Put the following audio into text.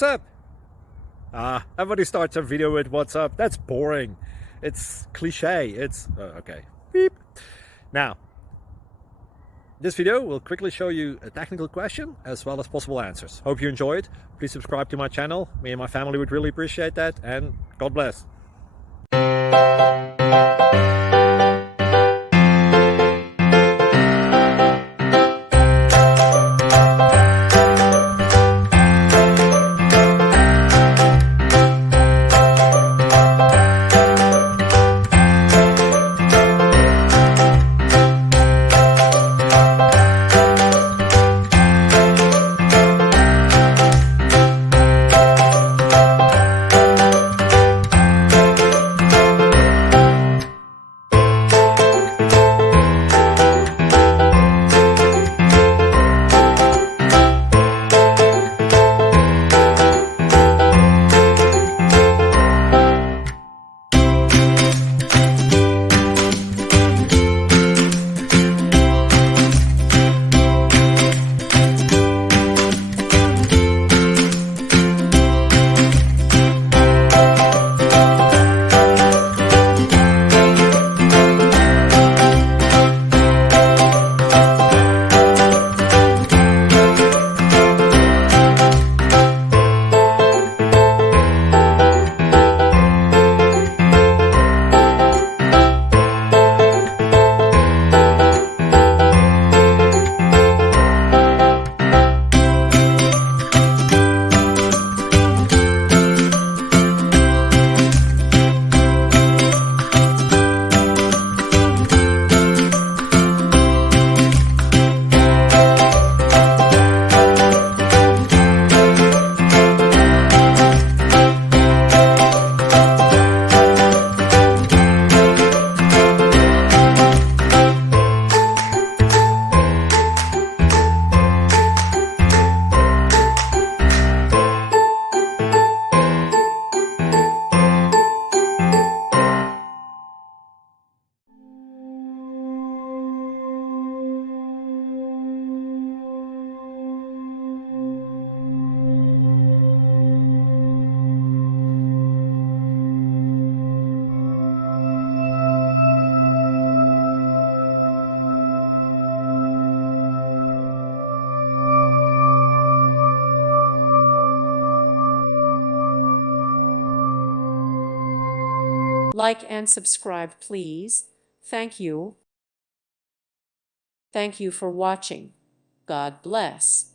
what's up? Everybody starts a video with what's up. That's boring. It's cliche. It's okay. Beep. Now, this video will quickly show you a technical question as well as possible answers. Hope you enjoy it. Please subscribe to my channel. Me and my family would really appreciate that, and God bless. Like and subscribe, please. Thank you. Thank you for watching. God bless.